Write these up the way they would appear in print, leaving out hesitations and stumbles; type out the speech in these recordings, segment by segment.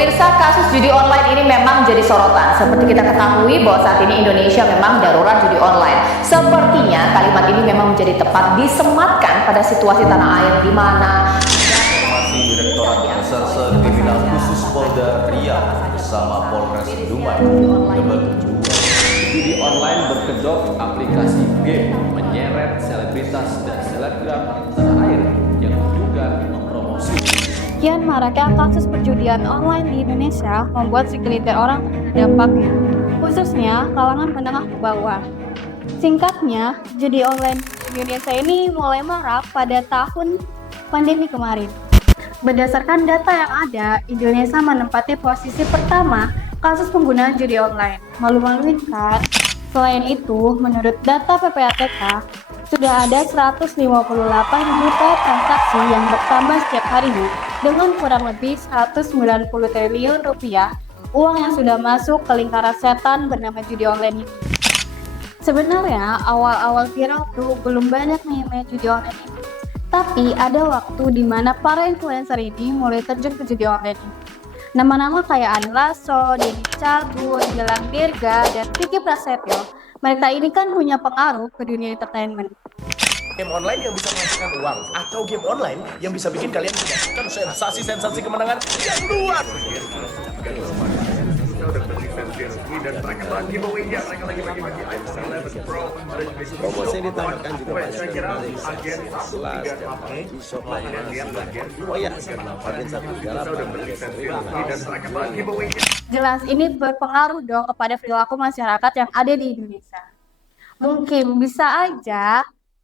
pemirsa, kasus judi online ini memang jadi sorotan. Seperti kita ketahui bahwa saat ini Indonesia memang darurat judi online. Sepertinya kalimat ini memang menjadi tepat disematkan pada situasi tanah air di mana Informasi Direktorat Reserse Kriminal Khusus Polda Riau bersama Polres Dumai Tebet judi online berkedok aplikasi game menyeret selebritas dan selebgram tanah air yang juga mempromosi. Kian maraknya kasus perjudian online di Indonesia membuat segelintir orang dampaknya, khususnya kalangan menengah ke bawah. Singkatnya, judi online di Indonesia ini mulai marak pada tahun pandemi kemarin. Berdasarkan data yang ada, Indonesia menempati posisi pertama kasus penggunaan judi online. Malu-maluin kan? Selain itu, menurut data PPATK, sudah ada 158 juta transaksi yang bertambah setiap harinya dengan kurang lebih 190 triliun rupiah uang yang sudah masuk ke lingkaran setan bernama judi online ini. Sebenarnya awal-awal viral tuh belum banyak nih main judi online ini. Tapi ada waktu di mana para influencer ini mulai terjun ke judi online ini. Nama-nama kayak Ani Lasso, Denny Cagur, Gilang Dirga, dan Vicky Prasetyo, mereka ini kan punya pengaruh ke dunia entertainment. Game online yang bisa menghasilkan uang atau game online yang bisa bikin kalian mendapatkan sensasi-sensasi kemenangan yang luar. Promosi ini ditawarkan juga banyak sekali, jelas e-shop oh ya, bagian satu Jelas ini berpengaruh dong kepada perilaku masyarakat yang ada di Indonesia. Mungkin bisa aja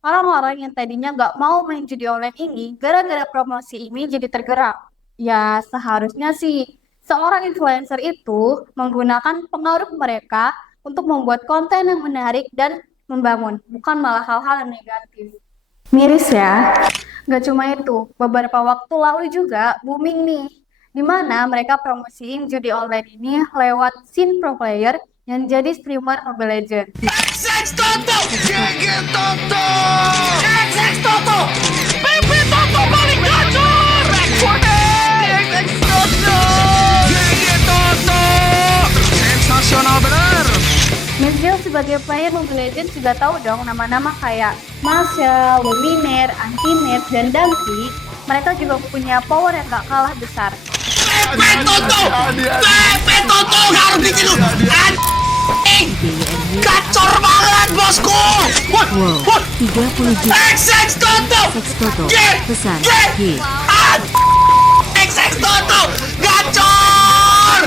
orang-orang yang tadinya nggak mau main judi online ini gara-gara promosi ini jadi tergerak. Ya seharusnya sih seorang influencer itu menggunakan pengaruh mereka untuk membuat konten yang menarik dan membangun, bukan malah hal-hal yang negatif. Miris ya. Gak cuma itu, beberapa waktu lalu juga booming nih, di mana mereka promosiin judi online ini lewat scene pro player yang jadi streamer Mobile Legends. XX Toto! GG Toto! XX Toto! PP Toto paling gacor! XX Toto! GG Toto! Sensasional bener! Mizzil sebagai player Mobile Legends juga tahu dong nama-nama kayak Marshall, Luminaire, Antinet, dan Dampi. Mereka juga punya power yang gak kalah besar. PP Toto! PP Toto! Gak harus bikin lu! Gacor banget bosku! Wow, 30 juta. XX Toto! Toto. Pesan G. XX Toto! Gacor!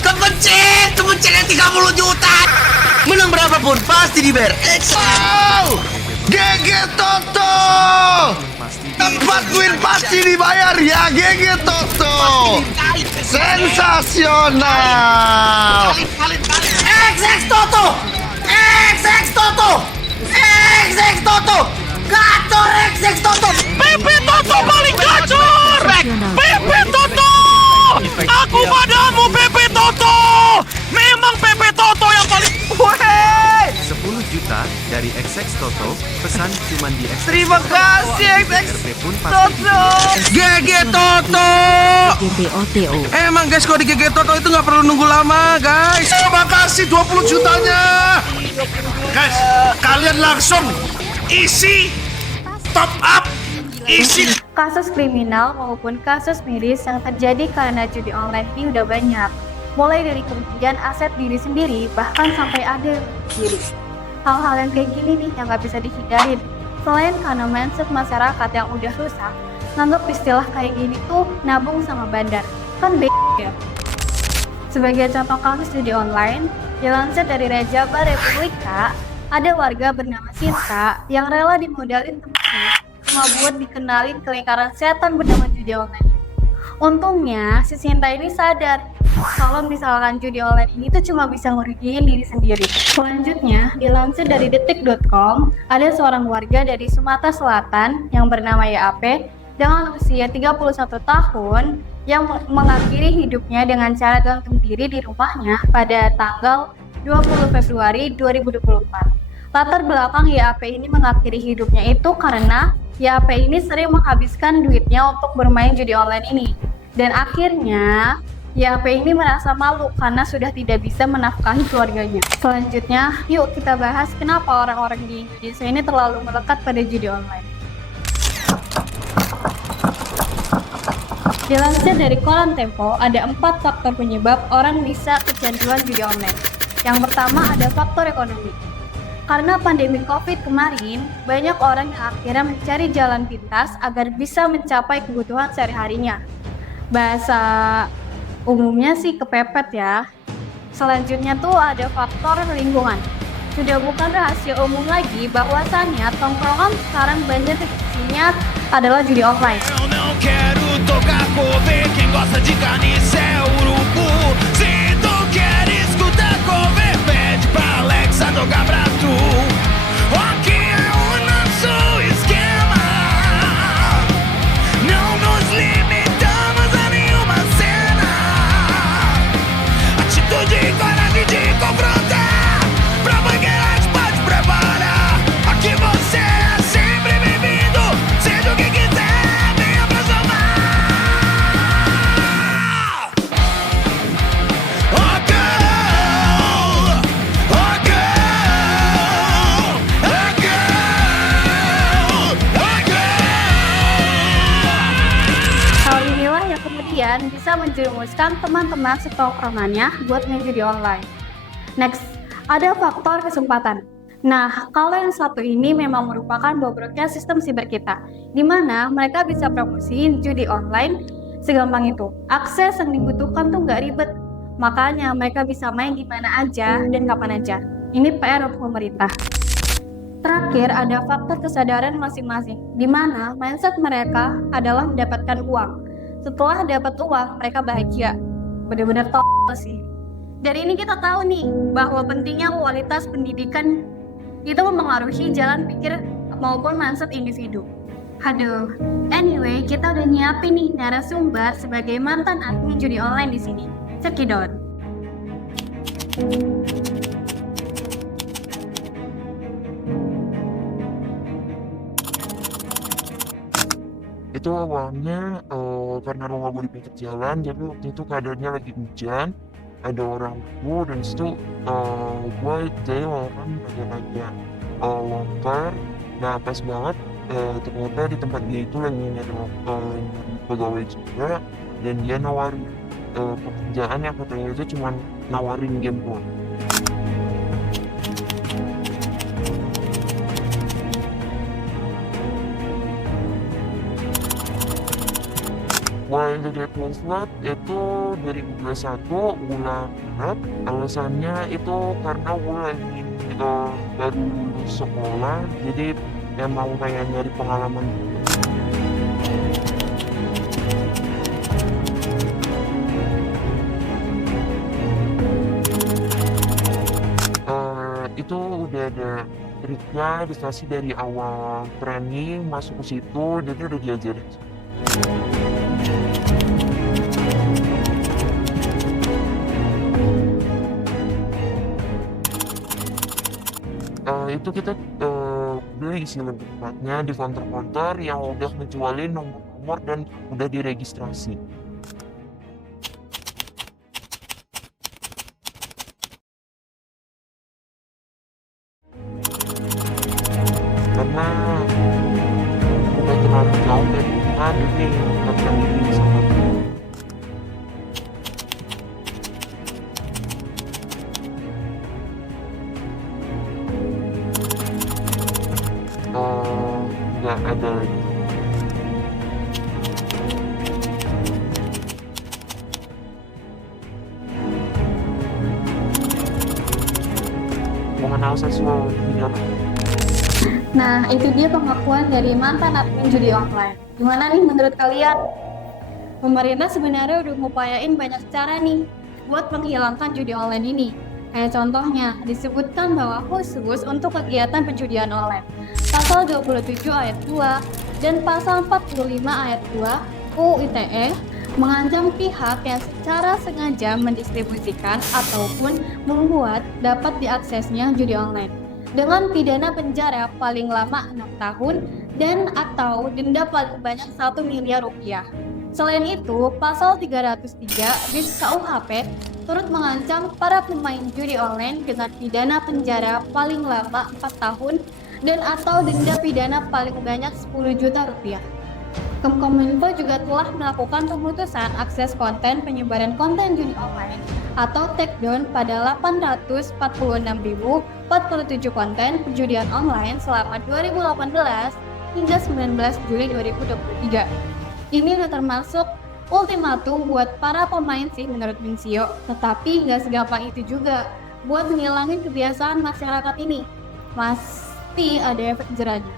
Kepencet 30 juta! Menang berapapun pasti dibayar. Wow! GG Toto! Tempat win pasti dibayar ya GG Toto! Sensasional! XX Toto! XX Toto! XX Toto! Gacor XX Toto! PP Toto paling gacor! PP Toto! Aku padamu PP Toto! Memang PP Toto yang paling... Wey! 10 juta dari XX Toto, pesan cuman di XX. Terima kasih XX RP pun pasti Toto! GG Toto! GTOTO. Emang guys, kalau di GG Toto itu nggak perlu nunggu lama guys. Terima kasih 20 jutanya. Guys, kalian langsung isi top up, isi. Kasus kriminal maupun kasus miris yang terjadi karena judi online ini udah banyak. Mulai dari kerugian aset diri sendiri, bahkan sampai ada diri. Hal-hal yang kayak gini nih yang nggak bisa dihindarin. Selain karena mindset masyarakat yang udah rusak, nganggap istilah kayak gini tuh nabung sama bandar. Kan ya. Sebagai contoh kasus judi online, dilansir dari Rejaba Republika, ada warga bernama Sinta yang rela dimodalin temannya cuma buat dikenalin ke lingkaran setan bernama judi online. Untungnya, si Sinta ini sadar kalau misalkan judi online ini tuh cuma bisa ngerugiin diri sendiri. Selanjutnya, dilansir dari detik.com, ada seorang warga dari Sumatera Selatan yang bernama YAP dengan usia 31 tahun yang mengakhiri hidupnya dengan cara gantung diri di rumahnya pada tanggal 20 Februari 2024. Latar belakang YAP ini mengakhiri hidupnya itu karena YAP ini sering menghabiskan duitnya untuk bermain judi online ini. Dan akhirnya YP ini merasa malu karena sudah tidak bisa menafkahi keluarganya. Selanjutnya, yuk kita bahas kenapa orang-orang di Indonesia ini terlalu melekat pada judi online. Dilansir dari koran Tempo, ada 4 faktor penyebab orang bisa kecanduan judi online. Yang pertama ada faktor ekonomi. Karena pandemi COVID kemarin, banyak orang yang akhirnya mencari jalan pintas agar bisa mencapai kebutuhan sehari-harinya. Bahasa umumnya sih kepepet ya. Selanjutnya tuh ada faktor lingkungan. Sudah bukan rahasia umum lagi bahwasannya tongkrongan sekarang banyak isinya adalah judi online. Eu não quero tocar cover, quem gosta de carniça é urubu. Se tu quer escutar cover, pede pra Alexa tocar pra tu. Aqui é o nosso esquema, não nos limitamos a nenhuma cena. Atitude e coragem de confrontar, pra bangueiragem pode preparar. Aqui você é sempre bem-vindo, seja o que quiser, venha pra somar. Oh girl, oh girl, oh girl, oh girl. Hal inilah yang kemudian bisa menjerumuskan teman-teman setongkrongannya buat main judi online. Next, ada faktor kesempatan. Nah, kalau yang satu ini memang merupakan bobroknya sistem siber kita, di mana mereka bisa promosiin judi online segampang itu. Akses yang dibutuhkan tuh nggak ribet, makanya mereka bisa main di mana aja dan kapan aja. Ini PR untuk pemerintah. Terakhir, ada faktor kesadaran masing-masing, di mana mindset mereka adalah mendapatkan uang. Setelah dapat uang, mereka bahagia. Benar-benar sih. Dari ini kita tahu nih, bahwa pentingnya kualitas pendidikan itu mempengaruhi jalan pikir maupun mindset individu. Aduh, anyway, kita udah nyiapin nih narasumber sebagai mantan admin judi online di sini. Cekidot. Itu awalnya karena rumah gue di pinggir jalan, jadi waktu itu keadaannya lagi hujan, ada orang tua dan situ gue jadi orang nanya longkar. Nah pas banget ternyata di tempat dia itu lagi nyari pegawai juga, dan dia nawarin pekerjaan yang katanya itu cuma nawarin game doang. Mulai dari Slot itu 2021 bulan Maret, alasannya itu karena gue lagi baru lulus sekolah, jadi emang kayak nyari pengalaman gitu. Itu udah ada triknya, dikasih dari awal training masuk ke situ, jadi udah diajarin. Itu kita beli isi lebih tepatnya di counter-counter yang udah menjualin nomor dan udah diregistrasi. Karena udah terlalu jauh dari rumah, jadi nggak berani sama dia. Nggak ada lagi. Mengenal sesuatu yang Nah, itu dia pengakuan dari mantan admin judi online. Gimana nih menurut kalian? Pemerintah sebenarnya udah ngupayain banyak cara nih buat menghilangkan judi online ini. Kayak contohnya, disebutkan bahwa khusus untuk kegiatan penjudian online. Pasal 27 ayat 2 dan pasal 45 ayat 2 UU ITE mengancam pihak yang secara sengaja mendistribusikan ataupun membuat dapat diaksesnya judi online dengan pidana penjara paling lama 6 tahun dan atau denda paling banyak 1 miliar rupiah. Selain itu, pasal 303 bis KUHP turut mengancam para pemain judi online dengan pidana penjara paling lama 4 tahun dan atau denda pidana paling banyak 10 juta rupiah. Kominfo juga telah melakukan pemutusan akses konten penyebaran konten judi online atau takedown pada 846.047 konten perjudian online selama 2018 hingga 19 Juli 2023. Ini udah termasuk ultimatum buat para pemain sih menurut Minsio, tetapi nggak segampang itu juga buat ngilangin kebiasaan masyarakat ini. Pasti ada efek jerahnya.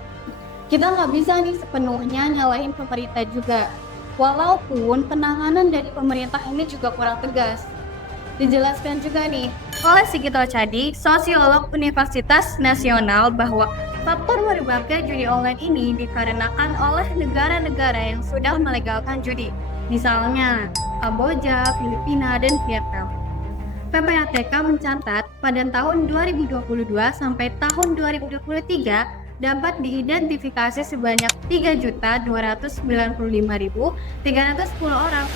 Kita nggak bisa nih sepenuhnya nyalahin pemerintah juga, walaupun penanganan dari pemerintah ini juga kurang tegas. Dijelaskan juga nih oleh Sigito Cadi, sosiolog Universitas Nasional, bahwa faktor merebaknya judi online ini dikarenakan oleh negara-negara yang sudah melegalkan judi, misalnya Kamboja, Filipina, dan Vietnam. PPATK mencatat pada tahun 2022 sampai tahun 2023 dapat diidentifikasi sebanyak 3.295.310 orang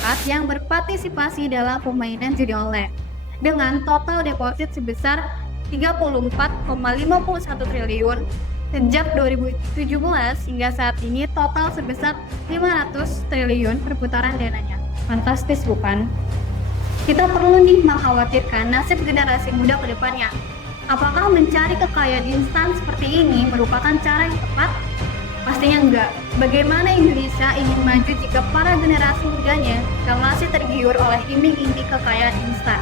masyarakat yang berpartisipasi dalam permainan judi online dengan total deposit sebesar 34,51 triliun. Sejak 2017 hingga saat ini total sebesar 500 triliun perputaran dananya. Fantastis bukan? Kita perlu nih mengkhawatirkan nasib generasi muda ke depannya. Apakah mencari kekayaan instan seperti ini merupakan cara yang tepat? Pastinya enggak. Bagaimana Indonesia ingin maju jika para generasi mudanya yang masih tergiur oleh iming-iming kekayaan instan?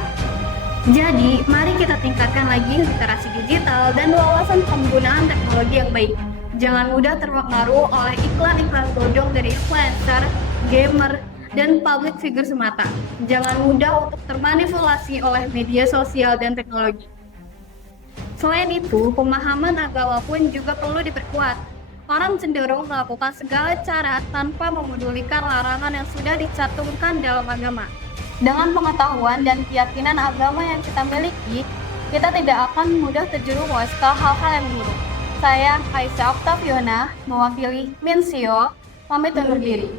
Jadi, mari kita tingkatkan lagi literasi digital dan wawasan penggunaan teknologi yang baik. Jangan mudah terpengaruh oleh iklan-iklan bodong dari influencer, gamer, dan public figure semata. Jangan mudah untuk termanipulasi oleh media sosial dan teknologi. Selain itu, pemahaman agama pun juga perlu diperkuat. Orang cenderung melakukan segala cara tanpa memedulikan larangan yang sudah dicantumkan dalam agama. Dengan pengetahuan dan keyakinan agama yang kita miliki, kita tidak akan mudah terjerumus ke hal-hal yang buruk. Saya, Aisyah Oktaviona, mewakili Minsio, pamit undur diri.